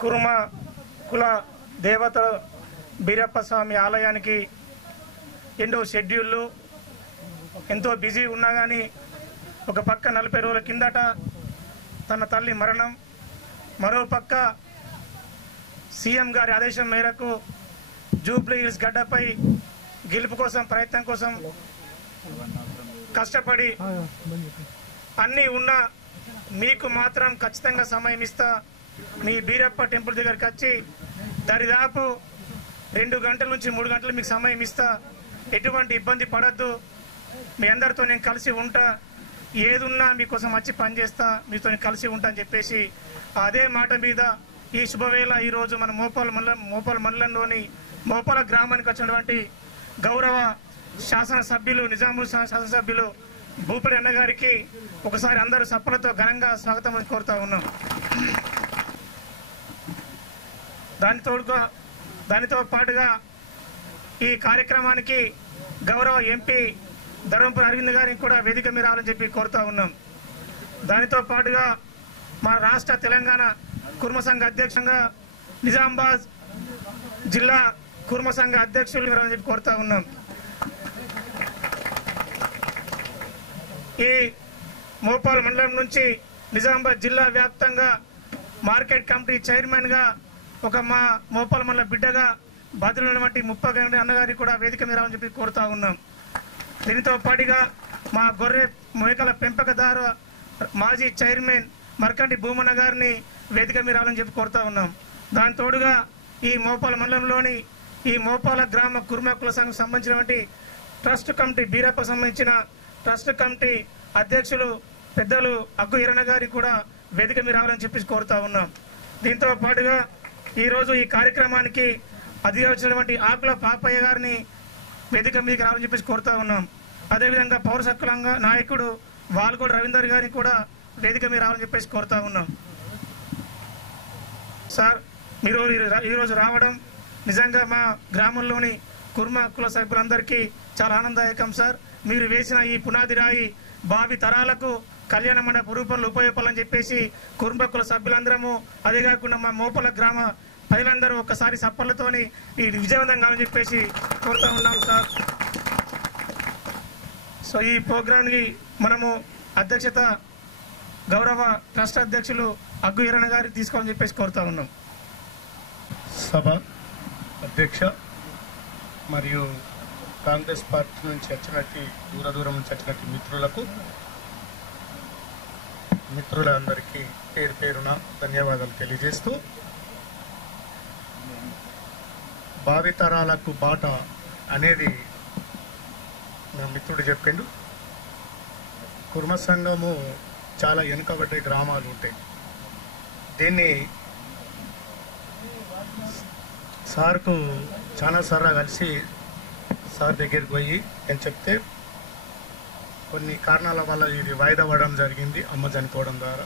కుర్మ కుల దేవత బీరప్ప స్వామి ఆలయానికి ఎన్నో షెడ్యూళ్ళు ఎంతో బిజీ ఉన్నా కానీ ఒక పక్క 40 రోజుల కిందట తన తల్లి మరణం, మరో పక్క సీఎం గారి ఆదేశం మేరకు జూబ్లీ హిల్స్ గడ్డపై గెలుపు కోసం ప్రయత్నం కోసం కష్టపడి అన్నీ ఉన్నా మీకు మాత్రం ఖచ్చితంగా సమయం ఇస్తా, మీ బీరప్ప టెంపుల్ దగ్గరికి వచ్చి దరిదాపు 2 గంటల నుంచి 3 గంటలు మీకు సమయం ఇస్తా, ఎటువంటి ఇబ్బంది పడద్దు, మీ అందరితో నేను కలిసి ఉంటా, ఏదున్నా మీకోసం వచ్చి పనిచేస్తా, మీతో కలిసి ఉంటా అని చెప్పేసి అదే మాట మీద ఈ శుభవేళ ఈరోజు మన మోపాల మండలంలోని మోపాల గ్రామానికి వచ్చినటువంటి గౌరవ శాసనసభ్యులు నిజాంపూర్ శాసనసభ్యులు భూపతి అన్నగారికి ఒకసారి అందరూ సప్పలతో ఘనంగా స్వాగతం కోరుతా ఉన్నాం. దానితో పాటుగా ఈ కార్యక్రమానికి గౌరవ ఎంపీ ధర్మపురి అరవింద్ గారిని కూడా వేదిక మీద రావాలని చెప్పి కోరుతా ఉన్నాం. దానితో పాటుగా మా రాష్ట్ర తెలంగాణ కుర్మ సంఘ అధ్యక్షంగా నిజామాబాద్ జిల్లా కుర్మ సంఘ అధ్యక్షులు అని చెప్పి కోరుతా ఉన్నాం. ఈ మోపాల మండలం నుంచి నిజామాబాద్ జిల్లా వ్యాప్తంగా మార్కెట్ కమిటీ చైర్మన్గా ఒక మా మోపాల మండల బిడ్డగా బాధ్యులైనటువంటి ముప్పగండి అన్నగారిని కూడా వేదిక మీద రావాలని చెప్పి కోరుతా ఉన్నాం. దీనితో పాటుగా మా గొర్రె మేకల పెంపకదారు మాజీ చైర్మన్ మర్కంటి భూమన్న గారిని వేదిక మీద రావాలని చెప్పి కోరుతా ఉన్నాం. దాని తోడుగా ఈ మోపాల మండలంలోని ఈ మోపాల గ్రామ కుర్మ కుల సంఘం సంబంధించినటువంటి ట్రస్ట్ కమిటీ బీరప్పకు సంబంధించిన ట్రస్ట్ కమిటీ అధ్యక్షులు పెద్దలు అగ్గు ఈరన్న గారి కూడా వేదిక మీద రావాలని చెప్పి కోరుతా ఉన్నాం. దీంతో పాటుగా ఈరోజు ఈ కార్యక్రమానికి అతిథిగా వచ్చినటువంటి ఆకుల పాపయ్య గారిని వేదిక మీదకి రావాలని చెప్పేసి కోరుతా ఉన్నాం. అదేవిధంగా పౌర హక్కుల నాయకుడు వాల్గోడ్ రవీందర్ గారిని కూడా వేదిక మీద రావాలని చెప్పేసి కోరుతా ఉన్నాం. సార్ మీరు ఈరోజు రావడం నిజంగా మా గ్రామంలోని కుర్మ కుల సభ్యులందరికీ చాలా ఆనందదాయకం సార్. మీరు వేసిన ఈ పునాది రాయి భావి తరాలకు కళ్యాణ మండప రూపంలో ఉపయోగపడాలని చెప్పేసి కుర్మ కుల సభ్యులందరము, అదే కాకుండా మా మోపల గ్రామ ప్రజలందరూ ఒక్కసారి సప్పలతోని ఈ విజయవంతం కావాలని చెప్పేసి కోరుతూ ఉన్నాం సార్. సో ఈ ప్రోగ్రాంకి మనము అధ్యక్షత గౌరవ ట్రస్ట్ అధ్యక్షులు అగ్గు ఈరన్న గారికి తీసుకోవాలని చెప్పేసి కోరుతా ఉన్నాం. సభ అధ్యక్ష మరియు కాంగ్రెస్ పార్టీ నుంచి వచ్చినట్టు దూరం నుంచి వచ్చినట్టు మిత్రులందరికీ పేరు పేరున ధన్యవాదాలు తెలియజేస్తూ, భావితరాలకు బాట అనేది నా మిత్రుడు చెప్పిండు. కుర్మ సంఘము చాలా వెనుకబడ్డ గ్రామాలు ఉంటాయి. దీన్ని సార్కు చాలా సార్లు కలిసి సార్ దగ్గరికి పోయి నేను చెప్తే కొన్ని కారణాల వల్ల ఇది వాయిదా పడడం జరిగింది. అమ్మ చనిపోవడం ద్వారా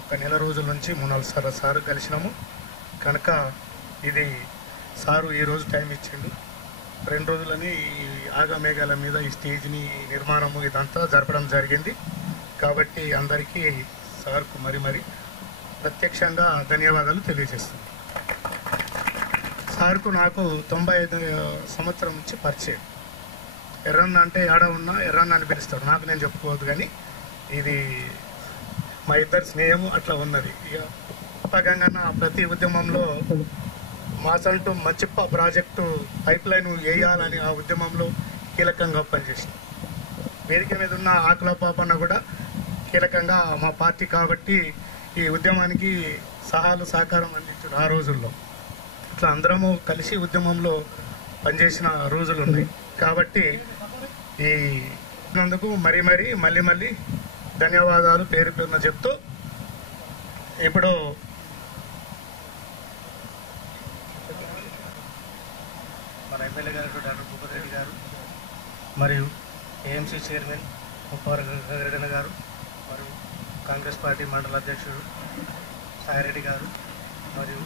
1 నెల రోజుల నుంచి 3-4 సార్లు కలిసినాము. కనుక ఇది సారు ఈరోజు టైం ఇచ్చిండు. 2 రోజులని ఈ ఆగమేఘాల మీద ఈ స్టేజ్ని నిర్మాణము ఇదంతా జరపడం జరిగింది. కాబట్టి అందరికీ సార్కు మరి ప్రత్యక్షంగా ధన్యవాదాలు తెలియజేస్తుంది. సార్కు నాకు 95 సంవత్సరం నుంచి పరిచయం. ఎర్రన్న అంటే ఏడ ఉన్నా ఎర్రన్న అని పిలుస్తాడు. నాకు నేను చెప్పుకోవద్దు, కానీ ఇది మా ఇద్దరి స్నేహము అట్లా ఉన్నది. ఇక ఉపగంగన్న ప్రతి ఉద్యమంలో మాసంటూ మంచిప్ప ప్రాజెక్టు పైప్ లైన్ వేయాలని ఆ ఉద్యమంలో కీలకంగా పనిచేసింది. వేదిక మీద ఉన్న ఆకుల పాపన్న కూడా కీలకంగా మా పార్టీ కాబట్టి ఈ ఉద్యమానికి సహకారం అందించారు. ఆ రోజుల్లో ఇట్లా అందరము కలిసి ఉద్యమంలో పనిచేసిన రోజులు ఉన్నాయి. కాబట్టి ఈ నందుకు మళ్ళీ ధన్యవాదాలు పేరు పేరున చెప్తూ, ఇప్పుడు మన ఎమ్మెల్యే గారు డాక్టర్ భూపతి రెడ్డి గారు మరియు ఏఎంసీ చైర్మన్ ముప్పవరగరెడ్డి గారు మరియు కాంగ్రెస్ పార్టీ మండల అధ్యక్షుడు సాయిరెడ్డి గారు మరియు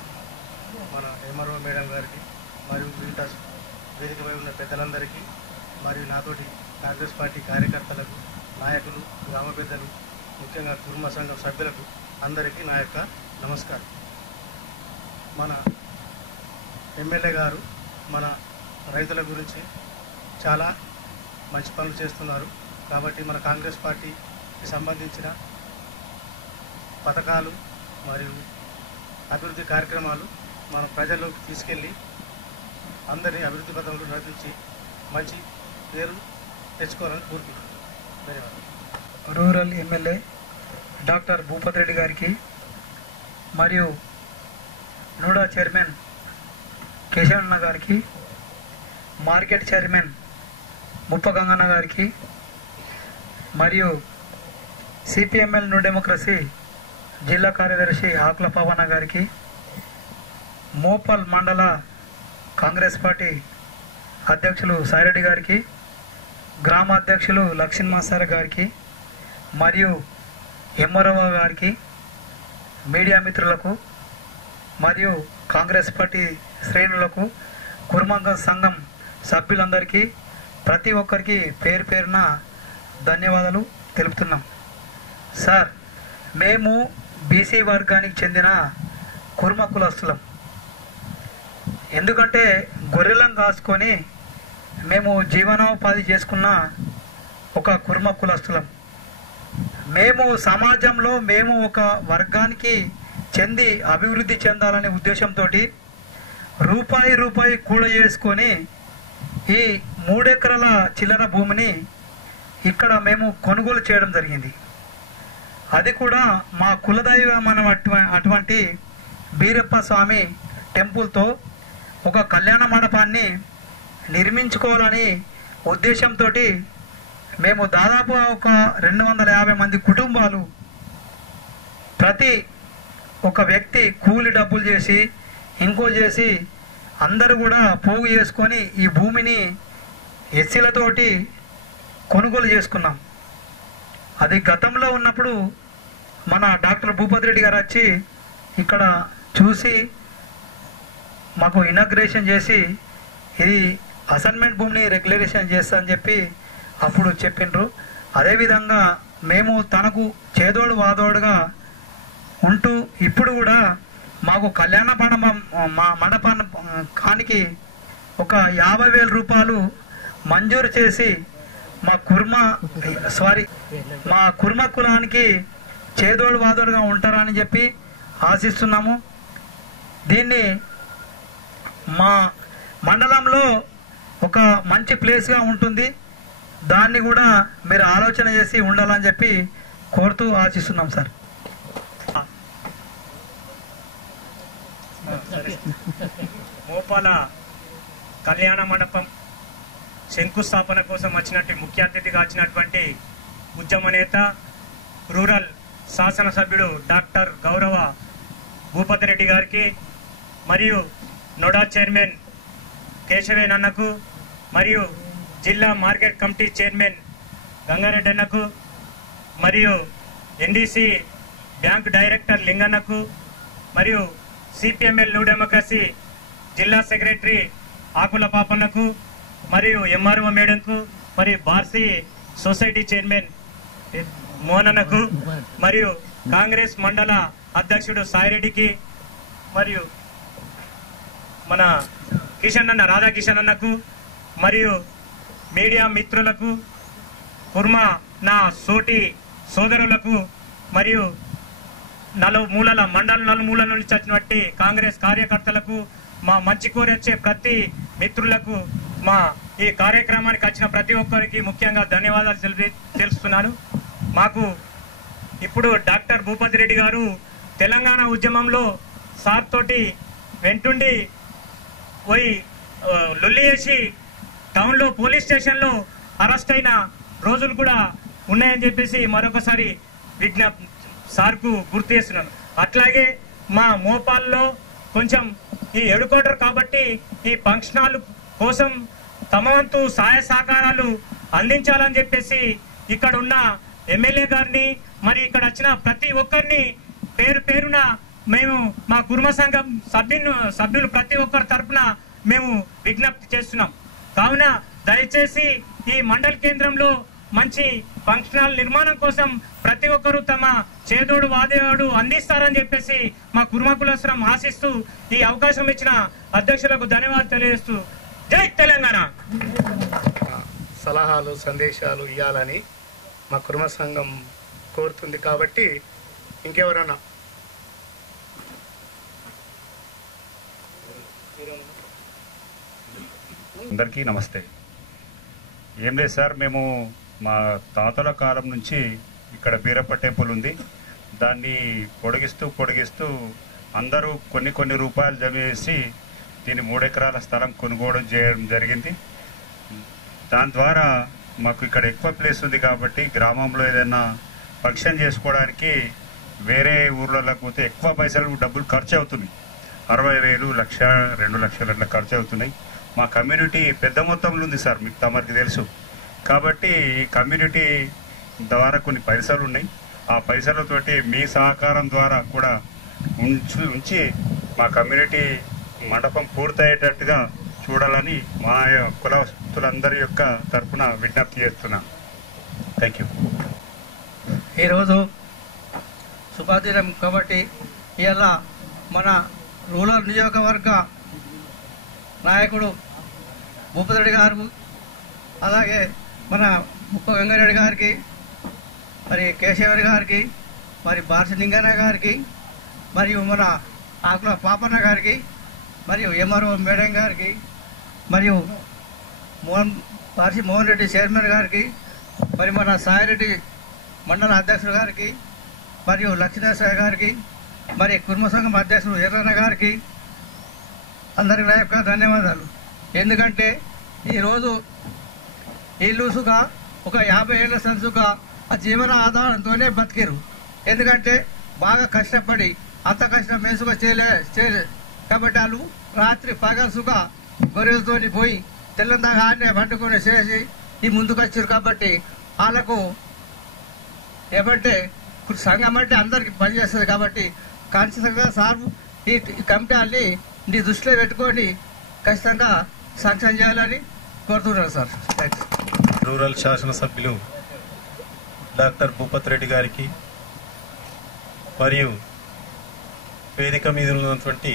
మన ఎంఆర్ఓ మేడం గారికి మరియు మిగతా వేదికపై ఉన్న పెద్దలందరికీ మరియు నాతోటి కాంగ్రెస్ పార్టీ కార్యకర్తలకు, నాయకులు, గ్రామ పెద్దలు, ముఖ్యంగా కుర్మ సంఘం సభ్యులకు అందరికీ నా యొక్క నమస్కారం. మన ఎమ్మెల్యే గారు మన రైతుల గురించి చాలా మంచి పనులు చేస్తున్నారు. కాబట్టి మన కాంగ్రెస్ పార్టీకి సంబంధించిన పథకాలు మరియు అభివృద్ధి కార్యక్రమాలు మన ప్రజల్లోకి తీసుకెళ్ళి అందరినీ అభివృద్ధి పథకంలో నడిపించి మంచి పేరు తెచ్చుకోవాలని కోరుకుంటున్నాను. ధన్యవాదాలు. Rural MLA doctor Bhupathi Reddy గారికి మరియు నూడా చైర్మన్ కేశవన్న గారికి, మార్కెట్ చైర్మన్ ముప్ప గంగన్న గారికి మరియు సిపిఎంఎల్ న్యూ డెమోక్రసీ జిల్లా కార్యదర్శి ఆకుల పవన్న గారికి, మోపల్ మండల కాంగ్రెస్ పార్టీ అధ్యక్షులు సాయిరెడ్డి గారికి, గ్రామ అధ్యక్షులు లక్ష్మణ్ మాస్టర్ గారికి మరియు ఎంఆర్ఓ గారికి, మీడియా మిత్రులకు మరియు కాంగ్రెస్ పార్టీ శ్రేణులకు, కుర్మంగం సంఘం సభ్యులందరికీ ప్రతి ఒక్కరికి పేరు పేరున ధన్యవాదాలు తెలుపుతున్నాం. సార్, మేము బీసీ వర్గానికి చెందిన కుర్మ కులస్తులం. ఎందుకంటే గొర్రెలను కాసుకొని మేము జీవనోపాధి చేసుకున్న ఒక కుర్మ కులస్తులం. మేము సమాజంలో మేము ఒక వర్గానికి చెంది అభివృద్ధి చెందాలనే ఉద్దేశంతో రూపాయి కూడ చేసుకొని ఈ 3 ఎకరాల చిల్లర భూమిని ఇక్కడ మేము కొనుగోలు చేయడం జరిగింది. అది కూడా మా కులదైవం అటువంటి బీరప్ప స్వామి టెంపుల్తో ఒక కళ్యాణ మండపాన్ని నిర్మించుకోవాలని ఉద్దేశంతో మేము దాదాపు ఒక 250 మంది కుటుంబాలు, ప్రతి ఒక వ్యక్తి కూలి డబ్బులు చేసి ఇంకో చేసి అందరూ కూడా పోగు చేసుకొని ఈ భూమిని ఎస్సీలతోటి కొనుగోలు చేసుకున్నాం. అది గతంలో ఉన్నప్పుడు మన డాక్టర్ భూపతి రెడ్డి గారు వచ్చి ఇక్కడ చూసి మాకు ఇనాగ్రేషన్ చేసి ఇది అసైన్మెంట్ భూమిని రెగ్యులరేషన్ చేస్తా అని చెప్పి అప్పుడు చెప్పిండ్రు. అదేవిధంగా మేము తనకు చేదోడు వాదోడుగా ఉంటూ ఇప్పుడు కూడా మాకు కళ్యాణ మండపానికి ఒక 50,000 రూపాయలు మంజూరు చేసి మా కుర్మ కులానికి చేదోడు వాదోడుగా ఉంటారని చెప్పి ఆశిస్తున్నాము. దీన్ని మా మండలంలో ఒక మంచి ప్లేస్గా ఉంటుంది. దాన్ని కూడా మీరు ఆలోచన చేసి ఉండాలని చెప్పి కోరుతూ ఆశిస్తున్నాం సార్. మోపాల కళ్యాణ మండపం శంకుస్థాపన కోసం వచ్చినట్టు ముఖ్య అతిథిగా వచ్చినటువంటి ఉద్యమ నేత రూరల్ శాసనసభ్యుడు డాక్టర్ గౌరవ భూపతి రెడ్డి గారికి మరియు నోడా చైర్మన్ కేశవేన్ అన్నకు మరియు జిల్లా మార్కెట్ కమిటీ చైర్మన్ గంగారెడ్డి అన్నకు మరియు ఎన్డీసీ బ్యాంక్ డైరెక్టర్ లింగన్నకు మరియు సిపిఎంఎల్ న్యూ డెమోక్రసీ జిల్లా సెక్రటరీ ఆకుల పాపన్నకు మరియు ఎంఆర్ఓ మేడంకు మరియు బార్సీ సొసైటీ చైర్మన్ మోహనన్నకు మరియు కాంగ్రెస్ మండల అధ్యక్షుడు సాయిరెడ్డికి మరియు మన రాధాకిషన్ అన్నకు మరియు మీడియా మిత్రులకు, కుర్మా నా సోటి సోదరులకు మరియు నలుమూలల నుంచి వచ్చినటువంటి కాంగ్రెస్ కార్యకర్తలకు, మా మంచి కోరొచ్చే ప్రతి మిత్రులకు, మా ఈ కార్యక్రమానికి వచ్చిన ప్రతి ఒక్కరికి ముఖ్యంగా ధన్యవాదాలు తెలుస్తున్నాను. మాకు ఇప్పుడు డాక్టర్ భూపతి రెడ్డి గారు తెలంగాణ ఉద్యమంలో సార్ తోటి వెంటుండి పోయి లొల్లి చేసి టౌన్లో పోలీస్ స్టేషన్లో అరెస్ట్ అయిన రోజులు కూడా ఉన్నాయని చెప్పేసి మరొకసారి విజ్ఞప్తి సార్కు గుర్తు చేస్తున్నాను. అట్లాగే మా మోపాల్లో కొంచెం ఈ ఎడుకోటర్ కాబట్టి ఈ ఫంక్షన్ హాల్ కోసం తమ వంతు సహాయ సహకారాలు అందించాలని చెప్పేసి ఇక్కడ ఉన్న ఎమ్మెల్యే గారిని మరి ఇక్కడ వచ్చిన ప్రతి ఒక్కరిని పేరున మేము మా కుర్మ సంఘం సభ్యులు ప్రతి ఒక్కరి తరఫున మేము విజ్ఞప్తి చేస్తున్నాం. కావున దయచేసి ఈ మండల కేంద్రంలో మంచి ఫంక్షన్ హాల్ నిర్మాణం కోసం ప్రతి ఒక్కరూ తమ చేదోడు వాదేవాడు అందిస్తారని చెప్పేసి మా కుర్మ కులస్తులం ఆశిస్తూ ఈ అవకాశం ఇచ్చిన అధ్యక్షులకు ధన్యవాదాలు తెలియజేస్తూ జై తెలంగాణ. సలహాలు సందేశాలు ఇవ్వాలని మా కుర్మ సంఘం కోరుతుంది. కాబట్టి ఇంకెవరన్నా అందరికీ నమస్తే. ఏం లేదు సార్, మేము మా తాతల కాలం నుంచి ఇక్కడ బీరప్ప టెంపుల్ ఉంది. దాన్ని పొడిగిస్తూ అందరూ కొన్ని రూపాయలు జమ చేసి దీన్ని 3 ఎకరాల స్థలం కొనుగోలు చేయడం జరిగింది. దాని ద్వారా మాకు ఇక్కడ ఎక్కువ ప్లేస్ ఉంది కాబట్టి గ్రామంలో ఏదైనా ఫంక్షన్ చేసుకోవడానికి వేరే ఊర్లలో పోతే ఎక్కువ పైసలు డబ్బులు ఖర్చు అవుతున్నాయి. 60,000, 1,00,000, 2 లక్షలు అట్లా ఖర్చు అవుతున్నాయి. మా కమ్యూనిటీ పెద్ద మొత్తంలో ఉంది సార్, మీకు తమరికి తెలుసు. కాబట్టి ఈ కమ్యూనిటీ ద్వారా కొన్ని పైసలు ఉన్నాయి. ఆ పైసలతోటి మీ సహకారం ద్వారా కూడా ఉంచి మా కమ్యూనిటీ మండపం పూర్తయ్యేటట్టుగా చూడాలని మా కులస్తులందరి యొక్క తరఫున విజ్ఞప్తి చేస్తున్నాను. Thank you. ఈరోజు శుభదినం కాబట్టి ఇవాళ మన రూరల్ నియోజకవర్గ నాయకుడు భూపతిరెడ్డి గారు, అలాగే మన ముప్ప గంగారెడ్డి గారికి, మరి కేశవరి గారికి, మరి బార్సి లింగన్న గారికి, మరియు మన ఆకుల పాపన్న గారికి, మరియు ఎంఆర్ఓ మేడం గారికి, మరియు బార్సి మోహన్ రెడ్డి చైర్మన్ గారికి, మరి మన సాయిరెడ్డి మండల అధ్యక్షుడు గారికి, మరియు లక్ష్మీనరసింహ గారికి, మరి కుర్మ సంఘం అధ్యక్షుడు ఎర్రన్న గారికి అందరికి నా యొక్క ధన్యవాదాలు. ఎందుకంటే ఈరోజు ఇల్లుసుగా ఒక 50 ఏళ్ల సంచుగా ఆ జీవన ఆధారంతోనే బతికిరు. ఎందుకంటే బాగా కష్టపడి అంత కష్టం మేసుగా చేయలే కాబట్టి వాళ్ళు రాత్రి పగలుసుగా గొర్రెలతో పోయి తెల్లందాగా ఆడనే పట్టుకొని చేసి ఈ ముందుకు వచ్చారు. కాబట్టి వాళ్ళకు ఏమంటే సంఘం అంటే అందరికి పనిచేస్తుంది. కాబట్టి ఖచ్చితంగా సార్ ఈ కమిటీని నీ దృష్టిలో పెట్టుకొని ఖచ్చితంగా శాంక్షన్ చేయాలని కోరుతున్నాను సార్. థ్యాంక్స్. రూరల్ శాసనసభ్యులు డాక్టర్ భూపతిరెడ్డి గారికి మరియు వేదిక మీద ఉన్నటువంటి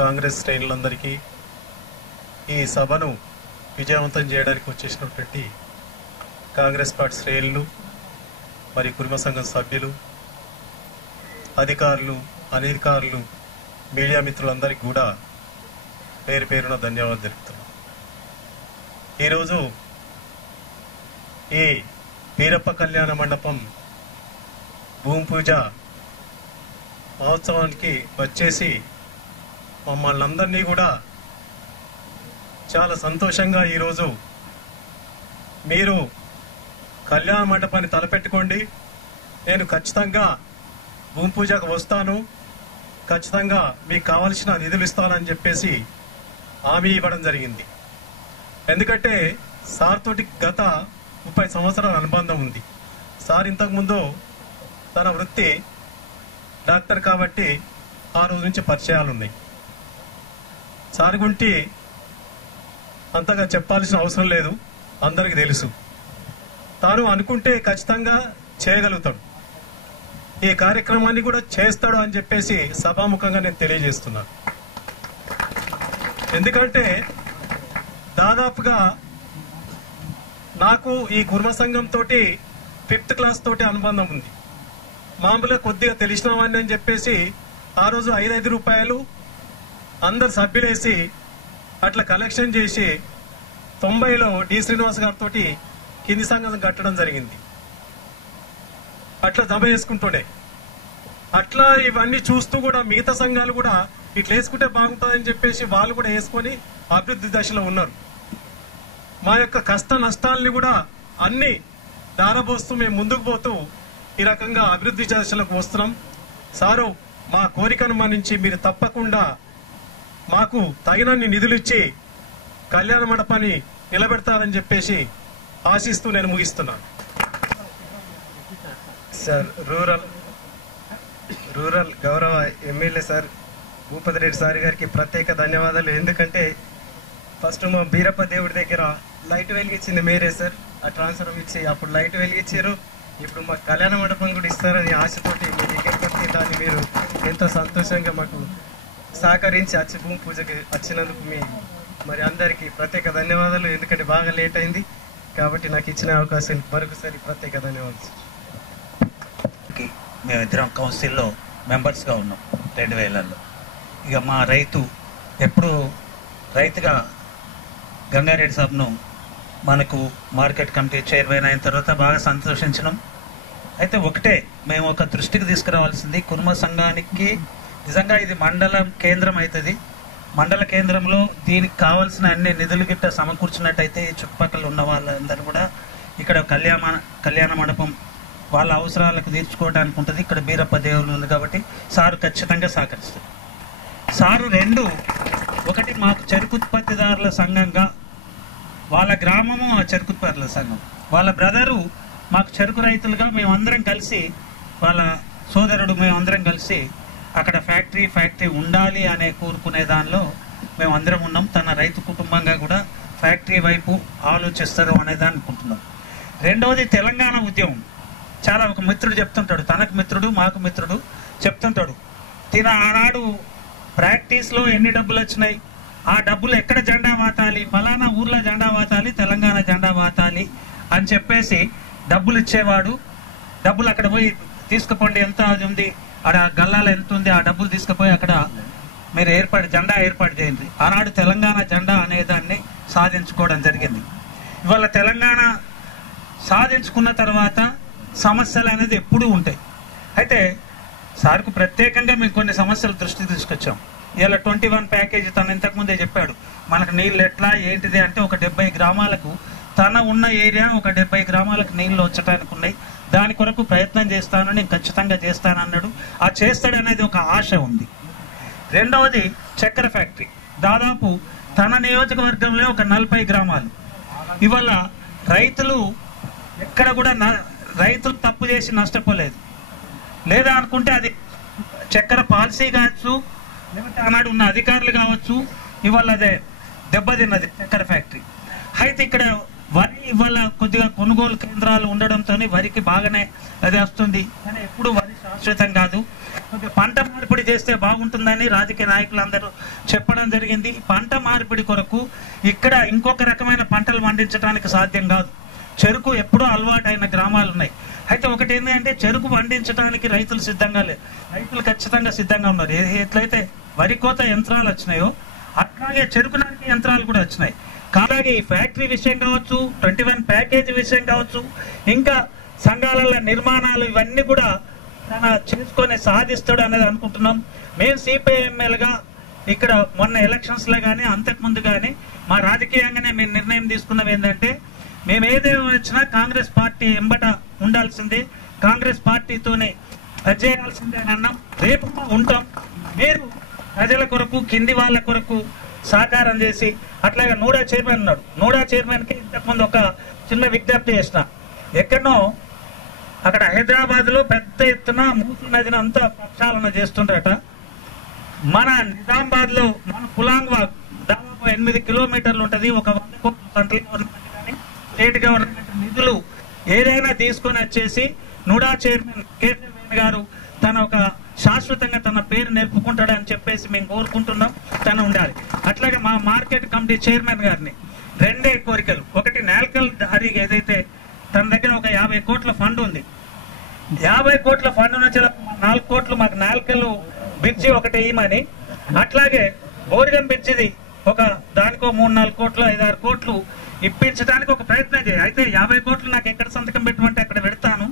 కాంగ్రెస్ శ్రేణులందరికీ, ఈ సభను విజయవంతం చేయడానికి వచ్చేసినటువంటి కాంగ్రెస్ పార్టీ శ్రేణులు, మరి కుర్మ సంఘం సభ్యులు, అధికారులు, అనధికారులు, మీడియా మిత్రులందరికీ కూడా పేరు పేరున ధన్యవాదాలు తెలుపుతున్నాను. ఈరోజు ఈ వీరప్ప కళ్యాణ మండపం భూమి పూజ మహోత్సవానికి వచ్చేసి మమ్మల్ని అందరినీ కూడా చాలా సంతోషంగా ఈరోజు మీరు కళ్యాణ మండపాన్ని తలపెట్టుకోండి, నేను ఖచ్చితంగా భూమి పూజకు వస్తాను, ఖచ్చితంగా మీకు కావలసిన నిధులు ఇస్తానని చెప్పేసి హామీ ఇవ్వడం జరిగింది. ఎందుకంటే సార్ తోటి గత 30 సంవత్సరాల అనుబంధం ఉంది. సార్ ఇంతకుముందు తన వృత్తి డాక్టర్ కాబట్టి ఆ రోజు నుంచి పరిచయాలు ఉన్నాయి. సార్ గురించి అంతగా చెప్పాల్సిన అవసరం లేదు, అందరికి తెలుసు. తాను అనుకుంటే ఖచ్చితంగా చేయగలుగుతాడు, ఈ కార్యక్రమాన్ని కూడా చేస్తాడు అని చెప్పేసి సభాముఖంగా నేను తెలియజేస్తున్నాను. ఎందుకంటే దాదాపుగా నాకు ఈ కుర్మ సంఘం తోటి 5th క్లాస్ తోటి అనుబంధం ఉంది. మామూలుగా కొద్దిగా తెలిసిన వాడిని అని చెప్పేసి ఆ రోజు 5 రూపాయలు అందరు సభ్యులేసి అట్లా కలెక్షన్ చేసి 90లో డి శ్రీనివాస్ గారితో కింది సంఘం కట్టడం జరిగింది. అట్లా జమ చేసుకుంటుండే. అట్లా ఇవన్నీ చూస్తూ కూడా మిగతా సంఘాలు కూడా ఇట్లా వేసుకుంటే బాగుంటుందని చెప్పేసి వాళ్ళు కూడా వేసుకొని అభివృద్ధి దశలో ఉన్నారు. మా యొక్క కష్ట నష్టాలని కూడా అన్ని దారబోస్తూ మేము ముందుకు పోతూ ఈ రకంగా అభివృద్ధి దశలకు వస్తున్నాం. సారు మా కోరికను మన్నించి మీరు తప్పకుండా మాకు తగినన్ని నిధులు ఇచ్చి కళ్యాణ మండపాన్ని నిలబెడతారని చెప్పేసి ఆశిస్తూ నేను ముగిస్తున్నాను. సార్ రూరల్ గౌరవ ఎమ్మెల్యే సార్ భూపతిరెడ్డి సార్ గారికి ప్రత్యేక ధన్యవాదాలు. ఎందుకంటే ఫస్ట్ మా బీరప్ప దేవుడి దగ్గర లైట్ వెలిగించింది మీరే సార్. ఆ ట్రాన్స్ఫర్ ఇచ్చి అప్పుడు లైట్ వెలిగించారు. ఇప్పుడు మాకు కళ్యాణ మండపం కూడా ఇస్తారని ఆశతోటి మీ దగ్గరికి వచ్చి దాన్ని మీరు ఎంతో సంతోషంగా మాకు సహకరించి వచ్చి భూమి పూజకి వచ్చినందుకు మరి అందరికీ ప్రత్యేక ధన్యవాదాలు. ఎందుకంటే బాగా లేట్ అయింది కాబట్టి నాకు ఇచ్చిన అవకాశం మరొకసారి ప్రత్యేక ధన్యవాదాలు. మేమిద్దరం కౌన్సిల్లో మెంబర్స్గా ఉన్నాం 2000లో. ఇక మా రైతు ఎప్పుడు రైతుగా గంగారెడ్డి సాబ్ను మనకు మార్కెట్ కమిటీ చైర్మన్ అయిన తర్వాత బాగా సంతోషించినాం. అయితే ఒకటే మేము ఒక దృష్టికి తీసుకురావాల్సింది, కుర్మ సంఘానికి నిజంగా ఇది మండలం కేంద్రం అవుతుంది. మండల కేంద్రంలో దీనికి కావాల్సిన అన్ని నిధులు గిట్ట సమకూర్చినట్టయితే చుట్టుపక్కల ఉన్న వాళ్ళందరూ కూడా ఇక్కడ కళ్యాణ మండపం వాళ్ళ అవసరాలకు తీర్చుకోవడానికి ఉంటుంది. ఇక్కడ బీరప్ప దేవుడు ఉంది కాబట్టి సారు ఖచ్చితంగా సహకరిస్తారు. సారు రెండు, ఒకటి మాకు చెరుకు ఉత్పత్తిదారుల సంఘంగా వాళ్ళ గ్రామము ఆ చెరుకు ఉత్పత్తుల సంఘం, వాళ్ళ బ్రదరు మాకు చెరుకు రైతులుగా మేమందరం కలిసి, వాళ్ళ సోదరుడు మేమందరం కలిసి అక్కడ ఫ్యాక్టరీ ఉండాలి అనే కోరుకునే దానిలో మేమందరం ఉన్నాం. తన రైతు కుటుంబంగా కూడా ఫ్యాక్టరీ వైపు ఆలోచిస్తారు అనేదాన్ని అనుకుంటున్నాం. రెండవది తెలంగాణ ఉద్యమం. చాలా ఒక మిత్రుడు చెప్తుంటాడు, తనకు మిత్రుడు మాకు మిత్రుడు చెప్తుంటాడు, తిన ఆనాడు ప్రాక్టీస్లో ఎన్ని డబ్బులు వచ్చినాయి, ఆ డబ్బులు ఎక్కడ జెండా వాతాలి, ఫలానా ఊర్లో జెండా వాతాలి, తెలంగాణ జెండా వాతాలి అని చెప్పేసి డబ్బులు ఇచ్చేవాడు. డబ్బులు అక్కడ పోయి తీసుకుపోండి, ఎంత అది ఉంది, అక్కడ గల్లాల ఎంత ఉంది, ఆ డబ్బులు తీసుకుపోయి అక్కడ మీరు జెండా ఏర్పాటు చేయండి. ఆనాడు తెలంగాణ జెండా అనేదాన్ని సాధించుకోవడం జరిగింది. ఇవాళ తెలంగాణ సాధించుకున్న తర్వాత సమస్యలు అనేది ఎప్పుడూ ఉంటాయి. అయితే సార్కు ప్రత్యేకంగా మేము కొన్ని సమస్యలు దృష్టికి తీసుకొచ్చాం. ఇలా 21 ప్యాకేజీ తను ఇంతకుముందే చెప్పాడు, మనకు నీళ్ళు ఎట్లా ఏంటిది అంటే ఒక 70 గ్రామాలకు తన ఉన్న ఏరియా ఒక 70 గ్రామాలకు నీళ్లు వచ్చటానికి ఉన్నాయి. దాని కొరకు ప్రయత్నం చేస్తాను, నేను ఖచ్చితంగా చేస్తానన్నాడు. ఆ చేస్తాడనేది ఒక ఆశ ఉంది. రెండవది చక్కెర ఫ్యాక్టరీ. దాదాపు తన నియోజకవర్గంలో ఒక 40 గ్రామాలు. ఇవాళ రైతులు ఎక్కడ కూడా రైతులు తప్పు చేసి నష్టపోలేదు. లేదా అనుకుంటే అది చక్కెర పాలసీ కావచ్చు, లేకపోతే ఆనాడు ఉన్న అధికారులు కావచ్చు, ఇవాళ అదే దెబ్బతిన్నది చక్కెర ఫ్యాక్టరీ. అయితే ఇక్కడ వరి ఇవాళ కొద్దిగా కొనుగోలు కేంద్రాలు ఉండడంతో వరికి బాగానే అది వస్తుంది. కానీ ఎప్పుడు వరి శాశ్వతం కాదు. కొద్దిగా పంట మార్పిడి చేస్తే బాగుంటుందని రాజకీయ నాయకులందరూ చెప్పడం జరిగింది. పంట మార్పిడి కొరకు ఇక్కడ ఇంకొక రకమైన పంటలు పండించడానికి సాధ్యం కాదు. చెరుకు ఎప్పుడూ అలవాటైన గ్రామాలు ఉన్నాయి. అయితే ఒకటి ఏంటంటే చెరుకు పండించడానికి రైతులు సిద్ధంగా లేరు. రైతులు ఖచ్చితంగా సిద్ధంగా ఉన్నారు. ఎట్లయితే వరి కోత యంత్రాలు వచ్చినాయో అట్లాగే చెరుకు నాటి యంత్రాలు కూడా వచ్చినాయి. అలాగే ఈ ఫ్యాక్టరీ విషయం కావచ్చు, 21 ప్యాకేజీ విషయం కావచ్చు, ఇంకా సంఘాల నిర్మాణాలు, ఇవన్నీ కూడా తన చేసుకొని సాధిస్తాడు అనేది అనుకుంటున్నాం. మేము సిపిఐఎంఎల్గా ఇక్కడ మొన్న ఎలక్షన్స్లో కానీ అంతకుముందు కానీ మా రాజకీయంగానే మేము నిర్ణయం తీసుకున్నాం ఏంటంటే, మేము ఏదేమో వచ్చినా కాంగ్రెస్ పార్టీ ఎంబట ఉండాల్సిందే, కాంగ్రెస్ పార్టీతోనే చేయాల్సిందే అని అన్నాం. రేపు ఉంటాం. మీరు ప్రజల కొరకు, కింది వాళ్ళ కొరకు సహకారం చేసి, అట్లాగే నూడా చైర్మన్ ఉన్నాడు, నూడా చైర్మన్కి ఇంతకుముందు ఒక చిన్న విజ్ఞప్తి చేసిన, ఎక్కడనో అక్కడ హైదరాబాద్లో పెద్ద ఎత్తున మూసీ నదిని అంతా ప్రక్షాళన చేస్తుండ్రట. మన నిజామాబాద్లో మన పులాంగ్వాగ్ దాదాపు 8 కిలోమీటర్లు ఉంటుంది. ఒక 100 కోట్ల సెంట్రల్ గవర్నమెంట్ కానీ స్టేట్ గవర్నమెంట్ నిధులు ఏదైనా తీసుకొని వచ్చేసి నూడా చైర్మన్ కేసీఆర్ గారు తన ఒక శాశ్వతంగా తన పేరు నిలుపుకుంటాడని చెప్పేసి మేము కోరుకుంటున్నాం. తను ఉండాలి. అట్లాగే మా మార్కెట్ కమిటీ చైర్మన్ గారిని 2 కోరికలు. ఒకటి నేల్కల్ దారి ఏదైతే తన దగ్గర ఒక 50 కోట్ల ఫండ్ ఉంది, 50 కోట్ల ఫండ్ నుంచి 4 కోట్లు మాకు నేల్కల్ బ్రిడ్జి ఒకటి వేయమని, అట్లాగే బోరిగం బ్రిడ్జిది ఒక దానికో 3-4 కోట్లు 5-6 కోట్లు ఇప్పించడానికి ఒక ప్రయత్నం చేయాలి. అయితే 50 కోట్లు నాకు ఎక్కడ సంతకం పెట్టమంటే అక్కడ పెడతాను,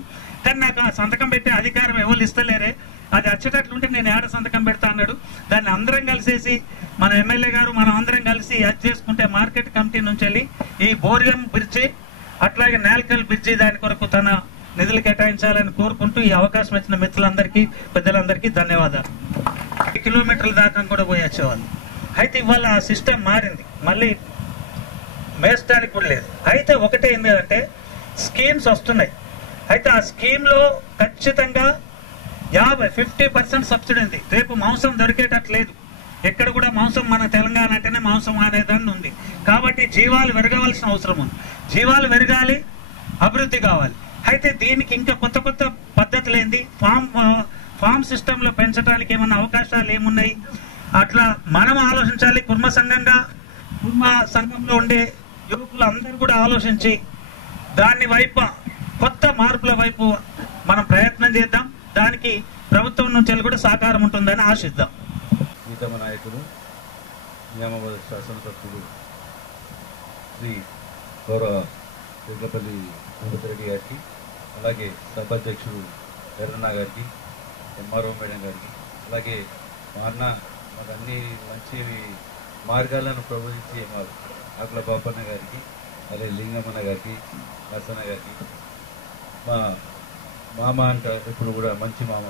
కానీ నాకు ఆ సంతకం పెట్టే అధికారం ఎవరు ఇస్తలేరే, అది వచ్చేటట్లుంటే నేను ఏడ సంతకం పెడతా అన్నాడు. దాన్ని అందరం కలిసేసి మన ఎమ్మెల్యే గారు మనం అందరం కలిసి అది చేసుకుంటే మార్కెట్ కమిటీ నుంచి వెళ్ళి ఈ బోరిగం బ్రిడ్జి అట్లాగే నేల్కల్ బ్రిడ్జి దాని కొరకు తన నిధులు కేటాయించాలని కోరుకుంటూ ఈ అవకాశం ఇచ్చిన మిత్రులందరికీ, పెద్దలందరికీ ధన్యవాదాలు. కిలోమీటర్ల దాకా కూడా పోయి వచ్చేవాళ్ళు. అయితే ఇవాళ ఆ సిస్టమ్ మారింది, మళ్ళీ మేస్టానికి కూడా లేదు. అయితే ఒకటే ఏంటంటే స్కీమ్స్ వస్తున్నాయి. అయితే ఆ స్కీమ్లో ఖచ్చితంగా 50% సబ్సిడీ ఉంది. రేపు మాంసం దొరికేటట్లేదు. ఎక్కడ కూడా మాంసం, మన తెలంగాణ అంటేనే మాంసం అనేదాన్ని ఉంది. కాబట్టి జీవాలు పెరగవలసిన అవసరం ఉంది. జీవాలు పెరగాలి, అభివృద్ధి కావాలి. అయితే దీనికి ఇంకా కొత్త కొత్త పద్ధతులు ఏంది, ఫామ్ సిస్టంలో పెంచడానికి ఏమన్నా అవకాశాలు ఏమున్నాయి, అట్లా మనం ఆలోచించాలి. కుర్మ సంఘంలో ఉండే యువకులు అందరూ కూడా ఆలోచించి దాని వైపు, కొత్త మార్పుల వైపు మనం ప్రయత్నం చేద్దాం. దానికి ప్రభుత్వం నుంచి కూడా సహకారం ఉంటుందని ఆశిద్దాం. ప్రీతమ నాయకులు, నిజామాబాద్ శాసనసభ్యులు శ్రీ గౌరవ వెంకపల్లి రెడ్డి గారికి, అలాగే సభాధ్యక్షుడు ఎర్రన్న గారికి, ఎంఆర్ఓ మేడం గారికి, అలాగే మా అన్న మాకు అన్ని మంచి మార్గాలను ప్రబోధించే మా ఆకుల బాపన్న గారికి, అలాగే లింగమన్న గారికి, నర్సన్న గారికి, మా మామ అంట ఇప్పుడు కూడా మంచి మామ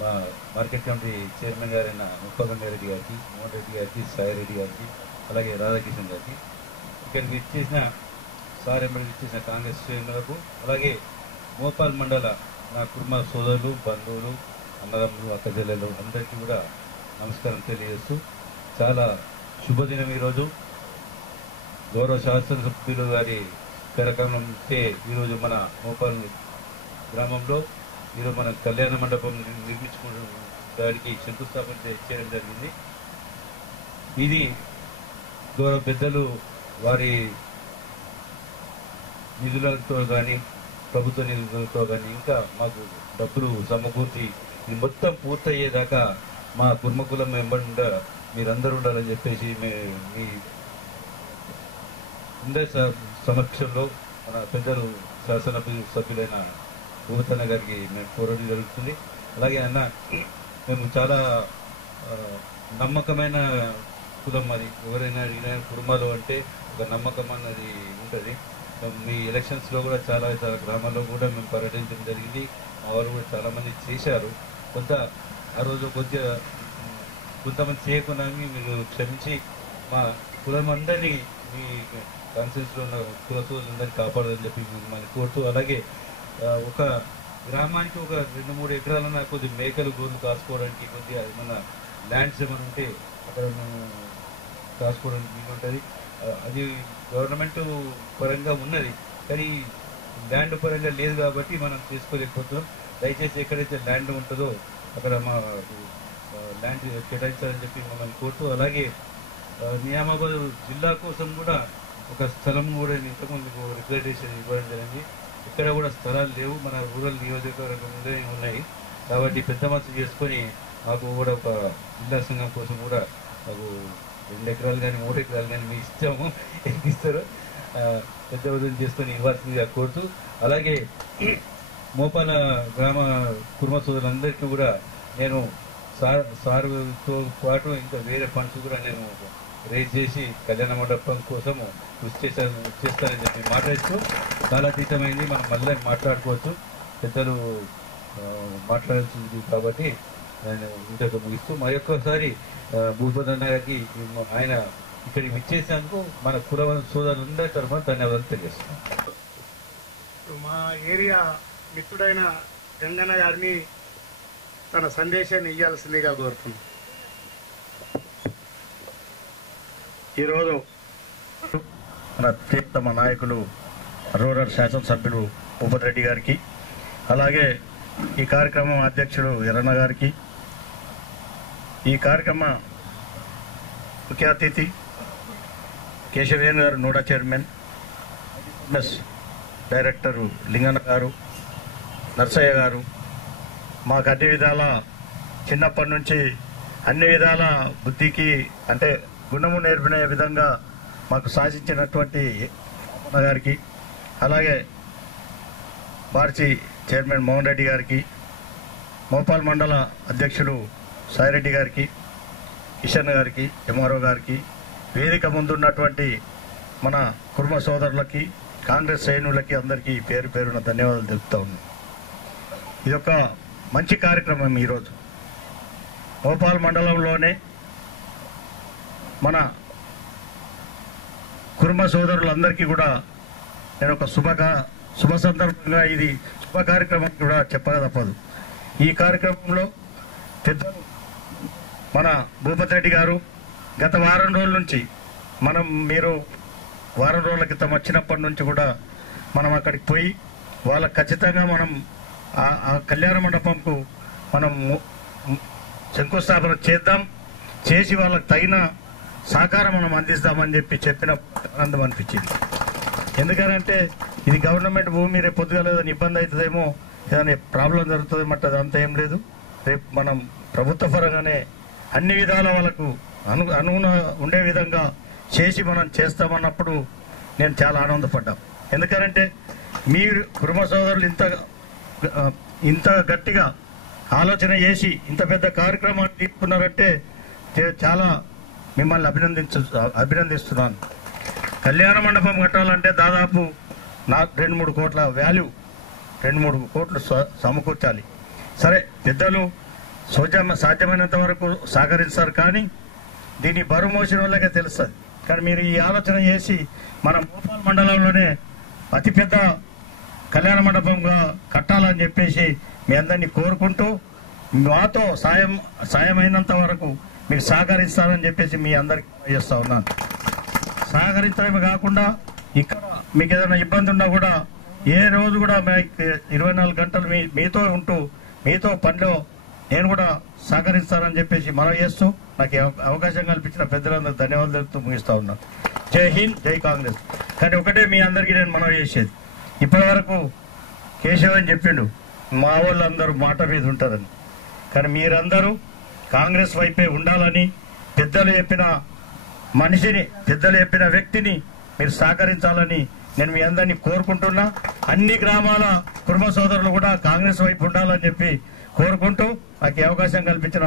మా మార్కెట్ కమిటీ చైర్మన్ గారైన ముప్పగంగారెడ్డి గారికి, మోహన్ రెడ్డి గారికి, సాయిరెడ్డి గారికి, అలాగే రాధాకిషన్ గారికి, ఇక్కడికి ఇచ్చేసిన సార్ ఎంబడి ఇచ్చేసిన కాంగ్రెస్ శ్రేణులకు, అలాగే మోపాల్ మండల నా కుటుంబ సోదరులు, బంధువులు, అన్నదమ్ములు, అక్కచెల్లెలు అందరికీ కూడా నమస్కారం తెలియజేస్తూ, చాలా శుభదినం ఈరోజు. గౌరవ శాసనసభ్యులు గారి కార్యక్రమం ఈరోజు మన మోపాల్ గ్రామంలో ఈరోజు మన కళ్యాణ మండపం నిర్మించుకోవడానికి శంకుస్థాపన చేయడం జరిగింది. ఇది గౌరవ పెద్దలు వారి నిధులతో కానీ, ప్రభుత్వ నిధులతో కానీ, ఇంకా మాకు డబ్బులు సమకూర్చి ఇది మొత్తం పూర్తయ్యేదాకా మా కుర్మకులం వెంబడి మీరందరూ ఉండాలని చెప్పేసి మీ అందరి సమక్షంలో మన పెద్దలు శాసనసభ్యులైన భూపతన్న గారికి మేము కోరడం జరుగుతుంది. అలాగే అన్న, మేము చాలా నమ్మకమైన కులం అది. ఎవరైనా అడిగిన కుటుంబాలు అంటే ఒక నమ్మకం అన్నది ఉంటుంది. మీ ఎలక్షన్స్లో కూడా చాలా గ్రామాల్లో కూడా మేము పర్యటించడం జరిగింది. మా వారు కూడా చాలామంది చేశారు. ఆ రోజు కొంతమంది చేయకుండా మీరు క్షమించి మా కులం అందరినీ, మీ కాన్స్టిట్యూన్సీలో ఉన్న కుల సోదరులందరినీ కాపాడాలని చెప్పి మిమ్మల్ని కోరుతూ, అలాగే ఒక గ్రామానికి ఒక 2-3 ఎకరాలన్నా కొద్ది మేకలు, గోర్లు కాసుకోవడానికి కొద్దిగా ఏమన్నా ల్యాండ్స్ ఏమైనా ఉంటే అక్కడ మేము కాసుకోవడానికి ఉంటుంది. అది గవర్నమెంట్ పరంగా ఉన్నది, కానీ ల్యాండ్ పరంగా లేదు కాబట్టి మనం చేసుకోలేకపోతున్నాం. దయచేసి ఎక్కడైతే ల్యాండ్ ఉంటుందో అక్కడ మా ల్యాండ్ కేటాయించాలని చెప్పి మమ్మల్ని కోరుతూ, అలాగే నిజామాబాద్ జిల్లా కోసం కూడా ఒక స్థలం కూడా ఇంతకుముందు రిప్రజెంటేషన్ ఇవ్వడం జరిగింది. ఇక్కడ కూడా స్థలాలు లేవు, మన రూరల్ నియోజకవర్గంలో ఉన్నాయి. కాబట్టి పెద్ద మనసు చేసుకొని మాకు కూడా ఒక జిల్లా సంఘం కోసం కూడా మాకు 2 ఎకరాలు కానీ 3 ఎకరాలు కానీ మీ ఇస్తాము, ఎంత ఇస్తారో పెద్ద వదిలి చేసుకొని ఇవ్వాల్సిందిగా కోరుతూ, అలాగే మోపాల గ్రామ కుర్మ సోదరులందరికీ కూడా నేను సార్తో పాటు ఇంకా వేరే ఫండ్స్ కూడా నేను రేజ్ చేసి కళ్యాణ మండపం కోసము కృషి చేస్తానని చెప్పి మాట్లాడుతూ, కాలాతీతమైంది, మనం మళ్ళీ మాట్లాడుకోవచ్చు. పెద్దలు మాట్లాడాల్సింది కాబట్టి నేను ఇంతకు ముగిస్తూ మా యొక్కసారి భూపతన్న గారికి ఆయన ఇక్కడికి విచ్చేసినందుకు మన కుల సోదరులందరి తరఫున ధన్యవాదాలు తెలియజేస్తున్నాం. మా ఏరియా మిత్రుడైన గంగన్న గారిని తన సందేశాన్ని ఇవ్వాల్సిందిగా కోరుతున్నాం. ఈరోజు మన ప్రియతమ నాయకులు రూరల్ శాసనసభ్యులు భూపతి రెడ్డి గారికి, అలాగే ఈ కార్యక్రమం అధ్యక్షుడు ఎర్రన్న గారికి, ఈ కార్యక్రమ ముఖ్య అతిథి కేశవేన్ గారు, NUDA chairman, business director Linganna గారు, నర్సయ్య గారు, మాకు అన్ని విధాల చిన్నప్పటి నుంచి అన్ని విధాల బుద్ధికి అంటే గుణము నేర్పిన విధంగా మాకు సాధించినటువంటి గారికి, అలాగే బార్చి చైర్మన్ మోహన్ రెడ్డి గారికి, మోపాల్ మండల అధ్యక్షుడు సాయిరెడ్డి గారికి, కిషన్ గారికి, ఎంఆర్ఓ గారికి, వేదిక ముందున్నటువంటి మన కుర్మ సోదరులకి, కాంగ్రెస్ శ్రేణులకి అందరికీ పేరు పేరున ధన్యవాదాలు తెలుపుతా ఉన్నాం. ఇదొక మంచి కార్యక్రమం. ఈరోజు మోపాల్ మండలంలోనే మన కుర్మ సోదరులందరికీ కూడా నేను ఒక శుభ సందర్భంగా ఇది శుభ కార్యక్రమం కూడా చెప్పక తప్పదు. ఈ కార్యక్రమంలో పెద్దలు మన భూపతి రెడ్డి గారు గత వారం రోజుల నుంచి మీరు వారం రోజుల క్రితం వచ్చినప్పటి నుంచి కూడా మనం అక్కడికి పోయి వాళ్ళకి ఖచ్చితంగా మనం ఆ కళ్యాణ మండపంకు మనం శంకుస్థాపన చేసి వాళ్ళకి తగిన సహకారం మనం అందిస్తామని చెప్పిన ఆనందం అనిపించింది. ఎందుకనంటే ఇది గవర్నమెంట్ భూమి, రేపు పొద్దుగా లేదని ఇబ్బంది అవుతుందేమో, ఏదైనా ప్రాబ్లం జరుగుతుందేమో, అదంతా ఏం లేదు. రేపు మనం ప్రభుత్వ పరంగానే అన్ని విధాల వాళ్ళకు అనుగుణ ఉండే విధంగా చేసి మనం చేస్తామన్నప్పుడు నేను చాలా ఆనందపడ్డా. ఎందుకంటే మీరు కుటుంబ సోదరులు ఇంత గట్టిగా ఆలోచన చేసి ఇంత పెద్ద కార్యక్రమాన్ని తీసుకున్నారంటే చాలా మిమ్మల్ని అభినందిస్తున్నాను. కళ్యాణ మండపం కట్టాలంటే దాదాపు 2-3 కోట్ల వాల్యూ, 2-3 కోట్లు సమకూర్చాలి. సరే, పెద్దలు సాధ్యమైనంత వరకు సహకరిస్తారు, కానీ దీన్ని బరువు మోసిన వాళ్ళకే తెలుస్తుంది. కానీ మీరు ఈ ఆలోచన చేసి మన భూపాల్ మండలంలోనే అతిపెద్ద కళ్యాణ మండపంగా కట్టాలని చెప్పేసి మీ అందరినీ కోరుకుంటూ, మాతో సాయమైనంత వరకు మీరు సహకరిస్తారని చెప్పేసి మీ అందరికీ చేస్తా ఉన్నాను. సహకరించడమే కాకుండా ఇక్కడ మీకు ఏదైనా ఇబ్బంది ఉన్నా కూడా ఏ రోజు కూడా 24 గంటలు మీతో ఉంటూ మీతో పనిలో నేను కూడా సహకరిస్తానని చెప్పేసి మనవి చేస్తూ నాకు అవకాశం కల్పించిన పెద్దలందరూ ధన్యవాదాలు తెలుపుతూ ముగిస్తా ఉన్నాను. జై హింద్, జై కాంగ్రెస్. కానీ ఒకటే మీ అందరికీ నేను మనవి చేసేది, ఇప్పటి వరకు కేశవ్ అని చెప్పిండు మా వాళ్ళందరూ మాట మీద ఉంటారని, కానీ మీరందరూ కాంగ్రెస్ వైపే ఉండాలని, పెద్దలు చెప్పిన మనిషిని, పెద్దలు చెప్పిన వ్యక్తిని మీరు సహకరించాలని నేను మీ అందరినీ కోరుకుంటున్నా. అన్ని గ్రామాల కుటుంబ సోదరులు కూడా కాంగ్రెస్ వైపు ఉండాలని చెప్పి కోరుకుంటూ నాకు ఈ అవకాశం కల్పించిన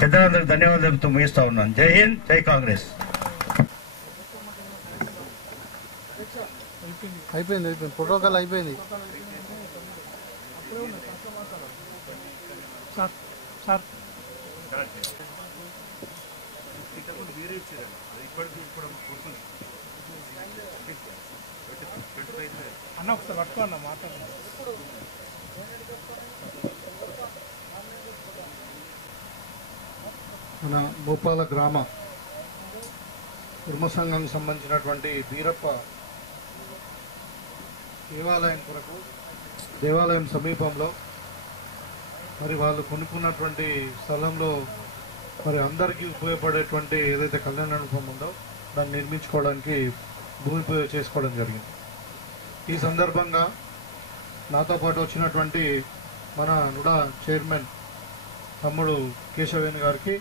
పెద్దలందరికీ ధన్యవాదాలు తెలుపుతూ ముగిస్తా ఉన్నాను. జై హింద్, జై కాంగ్రెస్. అయిపోయింది ప్రోటోకాల్ అయిపోయింది. అన్న ఒకసారి పట్టుకో అన్న, మాట్లాడు. మన భూపాల గ్రామ కుటుంబ సంఘానికి సంబంధించినటువంటి వీరప్ప దేవాలయం కొరకు దేవాలయం సమీపంలో మరి వాళ్ళు కొనుక్కున్నటువంటి స్థలంలో మరి అందరికీ ఉపయోగపడేటువంటి ఏదైతే కళ్యాణ మండపం ఉందో దాన్ని నిర్మించుకోవడానికి భూమి పూజ చేసుకోవడం జరిగింది. ఈ సందర్భంగా నాతో పాటు వచ్చినటువంటి మన నుడా చైర్మన్ తమ్ముడు కేశవేణి గారికి,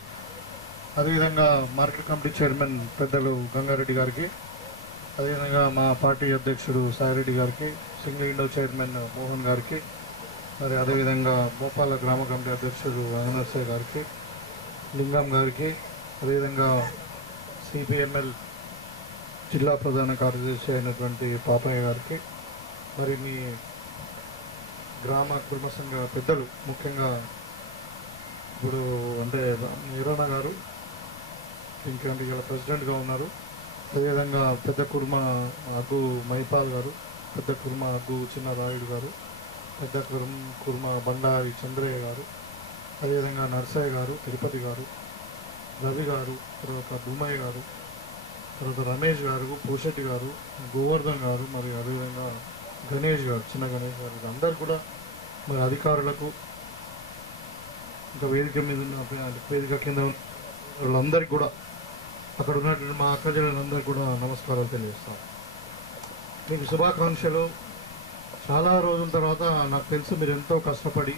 అదేవిధంగా మార్కెట్ కమిటీ చైర్మన్ పెద్దలు గంగారెడ్డి గారికి, అదేవిధంగా మా పార్టీ అధ్యక్షుడు సాయిరెడ్డి గారికి, సింగిల్ విండో చైర్మన్ మోహన్ గారికి, మరి అదేవిధంగా భోపాల గ్రామ కమిటీ అధ్యక్షుడు రంగనర్సయ్య గారికి, లింగం గారికి, అదేవిధంగా సిపిఎంఎల్ జిల్లా ప్రధాన కార్యదర్శి అయినటువంటి పాపయ్య గారికి, మరి మీ గ్రామ కుటుంబ సంఘ పెద్దలు ముఖ్యంగా ఇప్పుడు అంటే ఈరన్న గారు ఇంకేంటి ఇలా ప్రెసిడెంట్గా ఉన్నారు, అదేవిధంగా పెద్ద కుర్మ అగ్గు మైపాల్ గారు, పెద్ద కుర్మ అగ్గు చిన్న రాయుడు గారు, పెద్ద కుర్మ బండారి చంద్రయ్య గారు, అదేవిధంగా నర్సయ్య గారు, తిరుపతి గారు, రవి గారు, తర్వాత భూమయ్య గారు, తర్వాత రమేష్ గారు, పూషెట్టి గారు, గోవర్ధన్ గారు, మరి అదేవిధంగా గణేష్ గారు, చిన్న గణేష్ గారు, అందరు కూడా మరి అధికారులకు ఇంకా వేదిక మీద ఉన్న వేదిక కింద వాళ్ళందరికీ కూడా అక్కడ ఉన్నటువంటి మా అక్కజనులందరికీ కూడా నమస్కారాలు తెలియజేస్తాం. మీకు శుభాకాంక్షలు. చాలా రోజుల తర్వాత నాకు తెలుసు మీరు ఎంతో కష్టపడి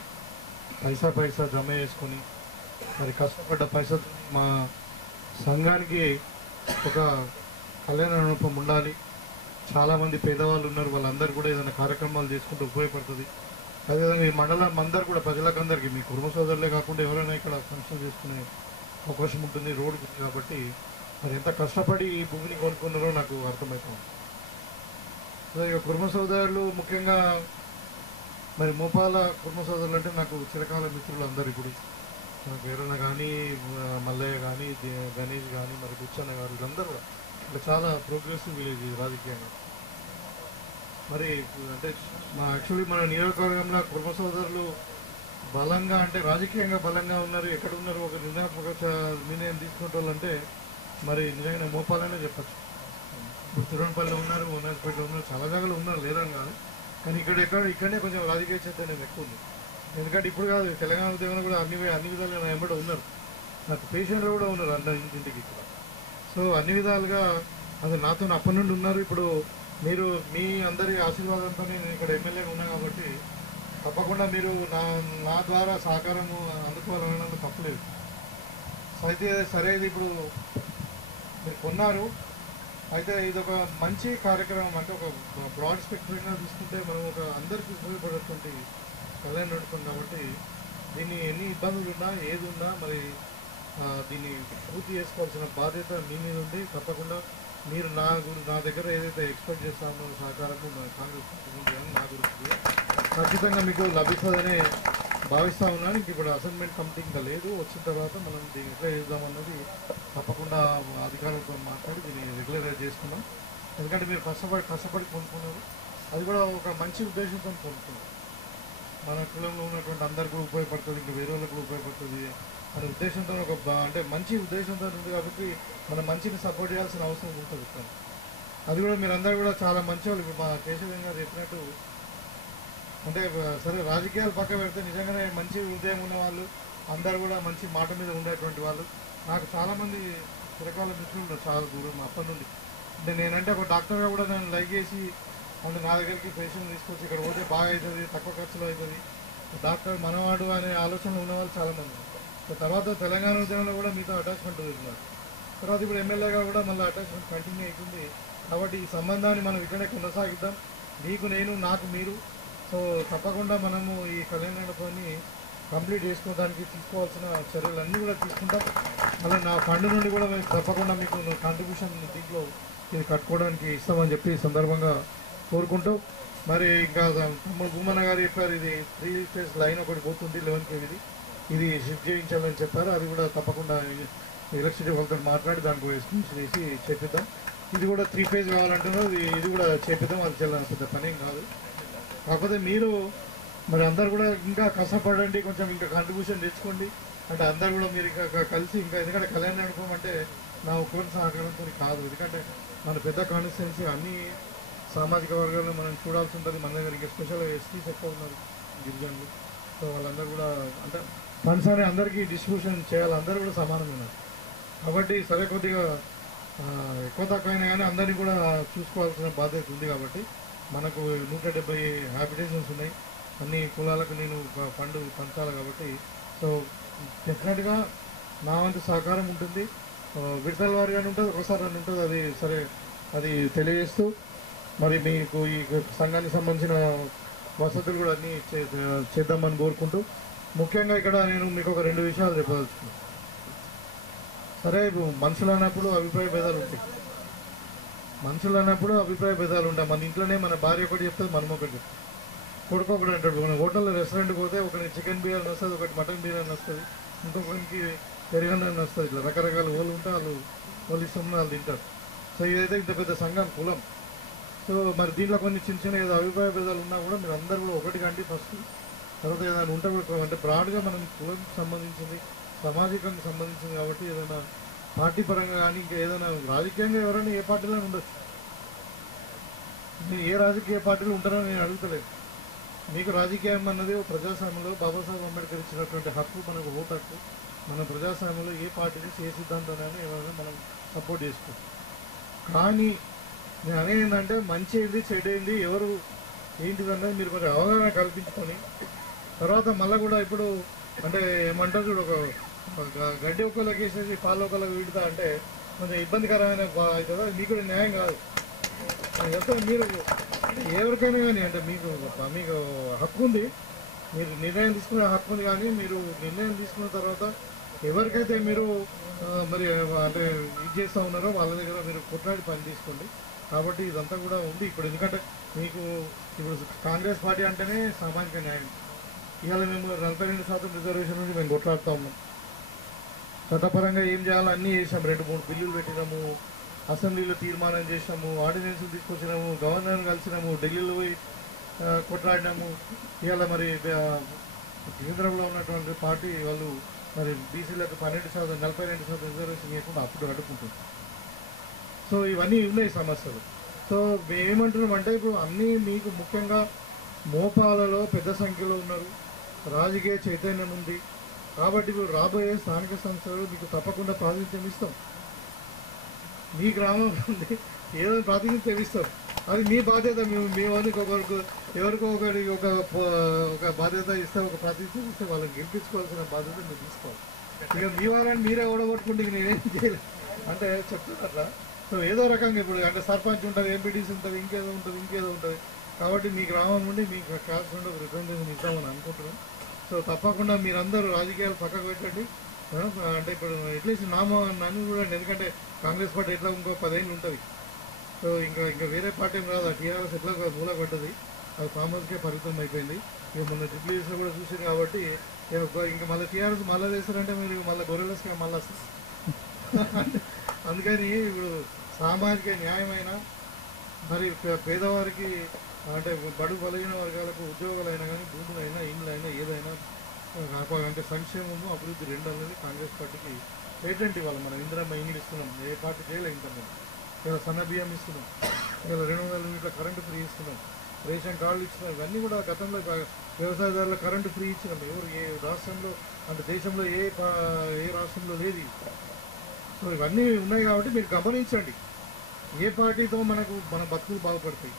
పైసా జమ చేసుకొని మరి కష్టపడ్డ పైసా మా సంఘానికి ఒక కళ్యాణ మండపం ఉండాలి. చాలామంది పేదవాళ్ళు ఉన్నారు, వాళ్ళందరూ కూడా ఏదైనా కార్యక్రమాలు చేసుకుంటూ ఉపయోగపడుతుంది. అదేవిధంగా ఈ మండలం అందరూ కూడా ప్రజలకందరికీ మీ కుటుంబ సోదరులే కాకుండా ఎవరైనా ఇక్కడ ఫంక్షన్ చేసుకునే అవకాశం ఉంటుంది, రోడ్డు ఉంది. కాబట్టి మరి ఎంత కష్టపడి ఈ భూమిని కొనుక్కున్నారో నాకు అర్థమవుతుంది. ఇక కుటుంబ సోదరులు ముఖ్యంగా మరి మోపాల కుటుంబ సోదరులు అంటే నాకు చిరకాల మిత్రులు అందరు. ఇప్పుడు నాకు ఎవరైనా కానీ మల్లయ్య కానీ గణేష్ కానీ మరి బుచ్చన్న గారు వీళ్ళందరూ ఇక్కడ చాలా ప్రోగ్రెసివ్ విలేజ్ రాజకీయంగా. మరి అంటే యాక్చువల్లీ మన నియోజకవర్గంలో కుటుంబ సోదరులు బలంగా అంటే రాజకీయంగా బలంగా ఉన్నారు, ఎక్కడ ఉన్నారు, ఒక నిర్ణయాత్మక నిర్ణయం తీసుకుంటే మరి నిజంగా మోపాలనే చెప్పచ్చు. ఇప్పుడు తిరువనపల్లిలో ఉన్నారు, వనరాజపేటలో ఉన్నారు, చాలా జాగాలు ఉన్నారు, లేదని కాదు. కానీ ఇక్కడనే కొంచెం రాజకీయ చైతన్యం ఎక్కువ ఉంది. ఎందుకంటే ఇప్పుడు కాదు, తెలంగాణ ఉద్యమంలో కూడా అన్ని విధాలుగా నా వెంబడి ఉన్నారు, నాకు పేషెంట్లు కూడా ఉన్నారు ఇంటికి ఇక్కడ. సో అన్ని విధాలుగా అది నాతో అప్పటి నుండి ఉన్నారు. ఇప్పుడు మీరు మీ అందరి ఆశీర్వాదంతో నేను ఇక్కడ ఎమ్మెల్యేగా ఉన్నా కాబట్టి తప్పకుండా మీరు నా ద్వారా సహకారము అందుకోవాలనడం తప్పలేదు. అయితే సరే, ఇది ఇప్పుడు మీరు కొన్నారు, అయితే ఇది ఒక మంచి కార్యక్రమం. అంటే ఒక బ్రాడ్ స్పెక్ట్రంగా తీసుకుంటే మనం ఒక అందరికీ ఉపయోగపడేటువంటి కళ్యాణ నడుపుతాం కాబట్టి దీన్ని ఎన్ని ఇబ్బందులు ఉన్నా ఏది ఉన్నా మరి దీన్ని పూర్తి చేసుకోవాల్సిన బాధ్యత మీ మీద ఉంది. తప్పకుండా మీరు నా దగ్గర ఏదైతే ఎక్స్పెక్ట్ చేస్తామో సహకారము మన కాంగ్రెస్ నా గురించి ఖచ్చితంగా మీకు లభిస్తుందని భావిస్తూ ఉన్నాను. ఇంక ఇప్పుడు అసైన్మెంట్ కమిటీ ఇంకా లేదు, వచ్చిన తర్వాత మనం దీన్ని ఎట్లా చేద్దామన్నది తప్పకుండా అధికారులతో మాట్లాడి దీన్ని రెగ్యులరైజ్ చేసుకున్నాం. ఎందుకంటే మీరు కష్టపడి కొనుక్కున్నారు, అది కూడా ఒక మంచి ఉద్దేశంతో కొనుక్కున్నారు. మన కులంలో ఉన్నటువంటి అందరికీ కూడా ఉపయోగపడుతుంది, ఇంకా వేరే వాళ్ళకి కూడా ఉపయోగపడుతుంది అనే ఉద్దేశంతో అంటే మంచి ఉద్దేశంతో ఉంది కాబట్టి మనం మంచిని సపోర్ట్ చేయాల్సిన అవసరం ఉంటుంది. అది కూడా మీరందరూ కూడా చాలా మంచి వాళ్ళు. మా కేశవ గారు చెప్పినట్టు అంటే సరే రాజకీయాలు పక్క పెడితే నిజంగానే మంచి ఉదయం ఉన్న వాళ్ళు అందరూ కూడా మంచి మాట మీద ఉండేటువంటి వాళ్ళు. నాకు చాలామంది చిరకాల మిత్రులు చాలా దూరం అప్పటి నుండి. అంటే నేనంటే ఒక డాక్టర్గా కూడా నేను లైక్ చేసి అంటే నా దగ్గరికి పేషెంట్ తీసుకొచ్చి ఇక్కడ పోతే బాగా అవుతుంది, తక్కువ ఖర్చులో అవుతుంది, డాక్టర్ మనవాడు అనే ఆలోచనలు ఉన్నవాళ్ళు చాలామంది. తర్వాత తెలంగాణ ఉద్యమంలో కూడా మీతో అటాచ్మెంట్ అవుతున్నారు. తర్వాత ఇప్పుడు ఎమ్మెల్యేగా కూడా మళ్ళీ అటాచ్మెంట్ కంటిన్యూ అవుతుంది. కాబట్టి ఈ సంబంధాన్ని మనం ఇక్కడే కొనసాగిద్దాం, మీకు నేను నాకు మీరు. సో తప్పకుండా మనము ఈ కళ్యాణ మండపాన్ని కంప్లీట్ చేసుకోవడానికి తీసుకోవాల్సిన చర్యలన్నీ కూడా తీసుకుంటాం. మళ్ళీ నా ఫండ్ నుండి కూడా మేము తప్పకుండా మీకు కాంట్రిబ్యూషన్ దీంట్లో ఇది కట్టుకోవడానికి ఇస్తామని చెప్పి ఈ సందర్భంగా కోరుకుంటూ మరి ఇంకా భూమన్న గారు చెప్పారు, ఇది 3 phase లైన్ ఒకటి పోతుంది 11 kV, ఇది షిఫ్ట్ చేయించాలని చెప్పారు. అది కూడా తప్పకుండా ఎలక్ట్రిసిటీ వాళ్ళతో మాట్లాడి దానికి ఎస్టిమేషన్ వేసి చేపిద్దాం. ఇది కూడా 3 phase కావాలంటున్నారు, ఇది కూడా చేపిద్దాం. అది చాలా పెద్ద పని ఏం కాదు. కాకపోతే మీరు మరి అందరు కూడా ఇంకా కష్టపడండి, కొంచెం ఇంకా కాంట్రిబ్యూషన్ తెచ్చుకోండి. అంటే అందరు కూడా మీరు ఇంకా కలిసి ఇంకా ఎందుకంటే కళ్యాణ మండపం అంటే నా ఒక్కరి సహకారంతో కాదు. ఎందుకంటే మన పెద్ద కాన్స్టిట్యున్సీ అన్ని సామాజిక వర్గాలను మనం చూడాల్సి ఉంటుంది. మన దగ్గర ఇంకా స్పెషల్గా ఎస్టీస్ ఎక్కువ ఉన్నారు, గిరిజనులు. సో వాళ్ళందరూ కూడా అంటే ఫండ్స్ అని అందరికీ డిస్ట్రిబ్యూషన్ చేయాలి, అందరూ కూడా సమానంగా ఉన్నారు. కాబట్టి సరే కొద్దిగా ఎక్కువ తక్కువ అయినా కానీ అందరినీ కూడా చూసుకోవాల్సిన బాధ్యత ఉంది. కాబట్టి మనకు 170 హ్యాబిటేషన్స్ ఉన్నాయి, అన్ని కులాలకు నేను ఫండ్ పంచాలి. కాబట్టి సో డెఫినెట్గా నా వంతు సహకారం ఉంటుంది. విడతల వారిగానే ఉంటుంది, ఒకసారి అని ఉంటుంది. అది సరే, అది తెలియజేస్తూ మరి మీకు ఈ సంఘానికి సంబంధించిన వసతులు కూడా అన్నీ చేద్దామని కోరుకుంటూ ముఖ్యంగా ఇక్కడ నేను మీకు ఒక 2 విషయాలు చెప్పదలుచుకున్నాను. సరే, మనుషులు అన్నప్పుడు అభిప్రాయ భేదాలు ఉంటాయి. మన ఇంట్లోనే మన భార్య ఒకటి చెప్తుంది, మనం ఒకటి చెప్తాం, కొడుకు ఒకటి అంటాడు. మన హోటల్లో రెస్టారెంట్కి పోతే ఒకటి చికెన్ బిర్యానీ వస్తుంది, ఒకటి మటన్ బిర్యానీ వస్తుంది, ఇంకొకరికి పెరుగన్నం వస్తుంది. ఇట్లా రకరకాల వాళ్ళు ఉంటే వాళ్ళు ఇష్టం వాళ్ళు తింటారు. సో ఇదైతే ఇంత పెద్ద సంఘం కులం. సో మరి దీంట్లో కొన్ని చిన్న ఏదో అభిప్రాయ భేదాలు ఉన్నా కూడా మీరు అందరూ కూడా ఒకటి కండి ఫస్ట్. తర్వాత ఏదైనా ఉంటే అంటే బ్రాడ్గా మనం కులంకి సంబంధించింది, సమాజికానికి సంబంధించింది కాబట్టి ఏదైనా పార్టీ పరంగా కానీ ఇంకా ఏదైనా రాజకీయంగా ఎవరైనా ఏ పార్టీలో ఉండొచ్చు. మీరు ఏ రాజకీయ పార్టీలు ఉంటారని నేను అడుగుతలేదు. మీకు రాజకీయం అన్నది ప్రజాస్వామ్యంలో బాబాసాహెబ్ అంబేద్కర్ ఇచ్చినటువంటి హక్కు, మనకు ఓటు హక్కు. మన ప్రజాస్వామ్యంలో ఏ పార్టీని ఏ సిద్ధాంతాన్ని ఎవరైనా మనం సపోర్ట్ చేసుకోవచ్చు. కానీ నేను అనేది ఏంటంటే మంచి ఏంటి చెడు ఏంటి ఎవరు ఏంటిది అన్నది మీరు కొంచెం అవగాహన కల్పించుకొని తర్వాత మళ్ళీ కూడా ఇప్పుడు అంటే ఏమంటారు చూడు, ఒక గడ్డి ఒకళ్ళకి వేసేసి పాలు ఒకళ్ళకి విడతా అంటే కొంచెం ఇబ్బందికరమైన అవుతుందా? మీకు కూడా న్యాయం కాదు. చెప్తాను, మీరు ఎవరికైనా కానీ అంటే మీకు హక్కు ఉంది, మీరు నిర్ణయం తీసుకునే హక్కు ఉంది. కానీ మీరు నిర్ణయం తీసుకున్న తర్వాత ఎవరికైతే మీరు మరి అంటే ఇది చేస్తూ ఉన్నారో వాళ్ళ దగ్గర మీరు కొట్లాడి పని తీసుకోండి. కాబట్టి ఇదంతా కూడా ఉంది ఇప్పుడు. ఎందుకంటే మీకు ఇప్పుడు కాంగ్రెస్ పార్టీ అంటేనే సామాజిక న్యాయం. ఇవాళ మేము 42% రిజర్వేషన్ నుంచి మేము కొట్లాడుతూ ఉన్నాం. చట్టపరంగా ఏం చేయాలో అన్నీ చేసాం. 2-3 బిల్లులు పెట్టినాము, అసెంబ్లీలో తీర్మానం చేసినాము, ఆర్డినెన్స్లు తీసుకొచ్చినాము, గవర్నర్ని కలిసినాము, ఢిల్లీలో పోయి కొట్లాడినాము. ఇవాళ మరి కేంద్రంలో ఉన్నటువంటి పార్టీ వాళ్ళు మరి బీసీలకు 12% 42% రిజర్వేషన్ ఇవ్వకుండా అప్పుడు అడ్డుకుంటుంది. సో ఇవన్నీ ఉన్నాయి సమస్యలు. సో మేమేమంటున్నామంటే ఇప్పుడు అన్నీ మీకు ముఖ్యంగా మోపాలలో పెద్ద సంఖ్యలో ఉన్నారు, రాజకీయ చైతన్యం ఉంది కాబట్టి ఇప్పుడు రాబోయే స్థానిక సంస్థలు మీకు తప్పకుండా ప్రాతినిధ్యం ఇస్తాం. మీ గ్రామం నుండి ఏదో ప్రాతినిధ్యం ఇస్తాం, అది మీ బాధ్యత. మేమనికి ఎవరికో ఒకరికి ఒక బాధ్యత ఇస్తే, ఒక ప్రాతినిధ్యం ఇస్తే వాళ్ళని గెలిపించుకోవాల్సిన బాధ్యత మీరు తీసుకోవాలి. ఇక మీ వాళ్ళని మీరే ఓడగొట్టుకుంటే నేనేం చేయలేదు అంటే చెప్తున్నట్లా. సో ఏదో రకంగా ఇప్పుడు అంటే సర్పంచ్ ఉంటుంది, ఎంపీటీసీ ఉంటుంది, ఇంకేదో ఉంటుంది కాబట్టి మీ గ్రామం నుండి మీకు క్యాస్ట్ నుండి ఒక రిప్రజెంటేషన్ ఇద్దామని అనుకుంటున్నాం. సో తప్పకుండా మీరందరూ రాజకీయాలు పక్కకు పెట్టండి. అంటే ఇప్పుడు అట్లీస్ట్ నన్ను చూడండి, ఎందుకంటే కాంగ్రెస్ పార్టీ ఎట్లా ఇంకో 10 ఏళ్ళు ఉంటుంది. సో ఇంకా వేరే పార్టీ ఏం రాదు. టీఆర్ఎస్ ఎట్లా మూల పడ్డది, అది ఫామ్ హౌస్కే పరిమితం అయిపోయింది. ఇక మొన్న జిబ్లీస్లో కూడా చూసింది కాబట్టి ఇంకా మళ్ళీ టీఆర్ఎస్ మళ్ళీ వేస్తారంటే మీరు మళ్ళీ గొర్రెలస్గా మళ్ళీ వస్తుంది. అందుకని ఇప్పుడు సామాజిక న్యాయమైన మరి పేదవారికి అంటే బడుగు బలహీన వర్గాలకు ఉద్యోగాలైనా కానీ భూములైనా ఇండ్లైనా ఏదైనా అంటే సంక్షేమము అభివృద్ధి రెండు అనేది కాంగ్రెస్ పార్టీకి పేటెంట్. ఇవ్వాలి మనం ఇందిరమ్మ ఇండ్లు ఇస్తున్నాం, ఏ పార్టీ చేయలే ఇంతమంది. ఇలా సన్న బియ్యం ఇస్తున్నాం, ఇలా 200 యూనిట్ల కరెంటు ఫ్రీ ఇస్తున్నాం, రేషన్ కార్డులు ఇచ్చినాం. ఇవన్నీ కూడా గతంలో వ్యవసాయదారులకు కరెంటు ఫ్రీ ఇచ్చినాం. ఎవరు ఏ రాష్ట్రంలో అంటే దేశంలో ఏ రాష్ట్రంలో లేదు. సో ఇవన్నీ ఉన్నాయి కాబట్టి మీరు గమనించండి. ఏ పార్టీతో మన బతుకులు బాగుపడతాయి,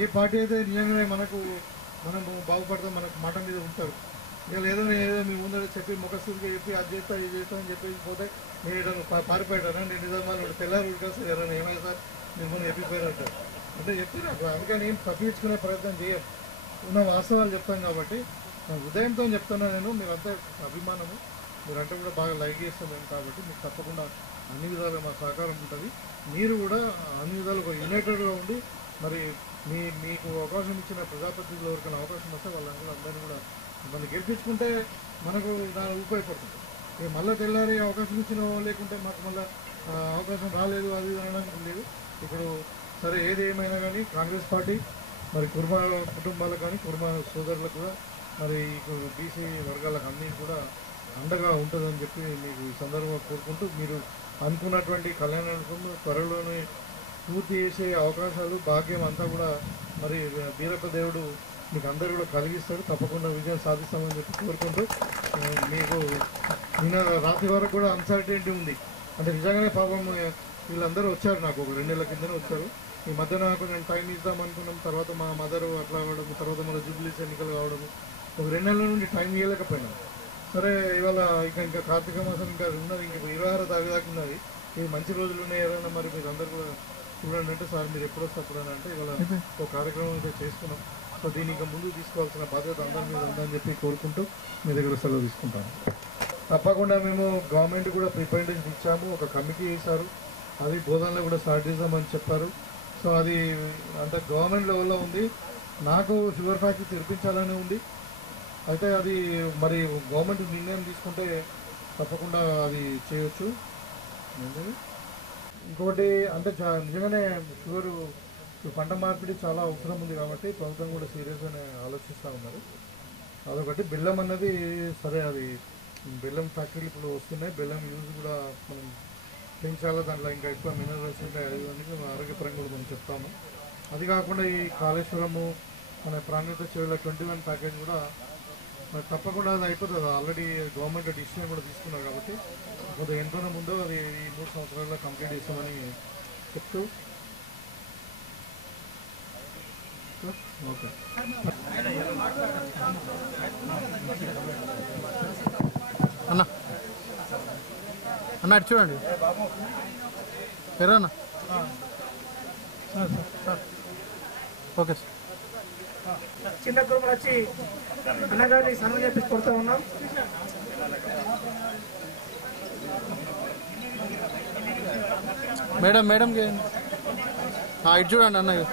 ఏ పార్టీ అయితే నిజంగానే మనం బాగుపడతాం, మనకు మాట మీద ఉంటారు. ఇక ఏదో మీ ముందర చెప్పి ముఖస్థితిగా చెప్పి అది చేస్తా ఇది చేస్తా అని చెప్పేసి పోతే నేను పారిపోయాను. నేను నిజామాలు తెల్లారు ఉడికాల్సి ఎవరైనా ఏమైనా సార్ మీరు ముందు చెప్పిపోయారంటారు అంటే చెప్తారు అక్కడ. అందుకని ఏం తప్పించుకునే ప్రయత్నం చేయం, ఉన్న వాస్తవాలు చెప్తాం కాబట్టి ఉదయంతో చెప్తున్నా నేను. మీరంతా అభిమానము, మీరంటే కూడా బాగా లైక్ చేస్తున్నాను కాబట్టి మీకు తప్పకుండా అన్ని విధాలుగా మా సహకారం ఉంటుంది. మీరు కూడా అన్ని విధాలుగా యునైటెడ్గా ఉండి మరి మీకు అవకాశం ఇచ్చిన ప్రజాప్రతినిధులు ఎవరికైనా అవకాశం వస్తే వాళ్ళందరినీ కూడా మనం గెలిపించుకుంటే మనకు దాని ఉపయోగపడుతుంది. ఇక మళ్ళీ తెల్లారి అవకాశం ఇచ్చిన లేకుంటే మాకు మళ్ళీ అవకాశం రాలేదు అది అనడానికి లేదు. ఇప్పుడు సరే ఏది ఏమైనా కానీ కాంగ్రెస్ పార్టీ మరి కుర్మా కుటుంబాలకు కానీ కుర్మా సోదరులకు కూడా మరి బీసీ వర్గాలకు అన్నీ కూడా అండగా ఉంటుందని చెప్పి మీకు ఈ సందర్భంగా కోరుకుంటూ మీరు అనుకున్నటువంటి కళ్యాణం త్వరలోనే పూర్తి చేసే అవకాశాలు భాగ్యం అంతా కూడా మరి వీరప్ప దేవుడు మీకు అందరూ కూడా కలిగిస్తాడు. తప్పకుండా విజయం సాధిస్తామని చెప్పి కోరుకుంటూ మీకు నిన్న రాత్రి వరకు కూడా అన్సర్టెనిటీ ఉంది. అంటే నిజంగానే పాపం వీళ్ళందరూ వచ్చారు, నాకు ఒక 2 నెలల కిందనే వచ్చారు. ఈ మధ్యన కొంచెం టైం ఇద్దాం అనుకున్నాం, తర్వాత మా మదర్ అట్లా అవ్వడం, తర్వాత మన జూబ్లీస్ ఎన్నికలు కావడము, ఒక 2 నెలల నుండి టైం ఇవ్వలేకపోయినాం. సరే ఇవాళ ఇంకా కార్తీక మాసం ఇంకా ఉన్నది, ఇంకా 26 తారీఖు దాకా ఉన్నది. ఇవి మంచి రోజులు ఉన్నాయి ఎవరైనా మరి మీరు అందరూ కూడా చూడండి అంటే సార్ మీరు ఎప్పుడు వస్తారని అంటే ఇవాళ ఒక కార్యక్రమం అయితే చేసుకున్నాం. సో దీన్ని ఇంకా ముందుకు తీసుకోవాల్సిన బాధ్యత అందరి మీద ఉందని చెప్పి కోరుకుంటూ మీ దగ్గర సెలవు తీసుకుంటాను. తప్పకుండా మేము గవర్నమెంట్ కూడా రిప్రజెంటేషన్ ఇచ్చాము, ఒక కమిటీ వేశారు, అది బోధనలో కూడా స్టార్ట్ చేద్దామని చెప్పారు. సో అది అంటే గవర్నమెంట్ లెవెల్లో ఉంది. నాకు షుగర్ ఫ్యాక్టరీ తెరిపించాలని ఉంది. అయితే అది మరి గవర్నమెంట్ నిర్ణయం తీసుకుంటే తప్పకుండా అది చేయొచ్చు. ఇంకోటి అంటే నిజంగానే షుగరు పంట మార్పిడి చాలా అవసరం ఉంది కాబట్టి ప్రభుత్వం కూడా సీరియస్గానే ఆలోచిస్తూ ఉన్నారు. అదొకటి. బెల్లం అన్నది సరే, అది బెల్లం ఫ్యాక్టరీలు ఇప్పుడు వస్తున్నాయి, బెల్లం యూజ్ కూడా మనం పెంచాలా, దాంట్లో ఇంకా ఎక్కువ మినరల్స్ ఉంటాయి, అది ఆరోగ్యపరంగా కూడా మనం చెప్తాము. అది కాకుండా ఈ కాళేశ్వరము మన ప్రాణ్యత చెరువుల 21 ప్యాకేజ్ కూడా తప్పకుండా అది అయిపోతుంది. ఆల్రెడీ గవర్నమెంట్ డిసిషన్ కూడా తీసుకున్నారు కాబట్టి కొద్దిగా ఎంతోనే ముందో అది ఈ 3 సంవత్సరాల్లో కంప్లీట్ చేస్తామని చెప్తూ ఓకే. అన్న అటు చూడండి ఎర్రన్నా. Okay sir. చిన్న కుటుంబం వచ్చి అన్నగారిని సన్మానం చెప్పి కొడుతూ ఉన్నాం. మేడం ఇటు చూడండి అన్నయ్య.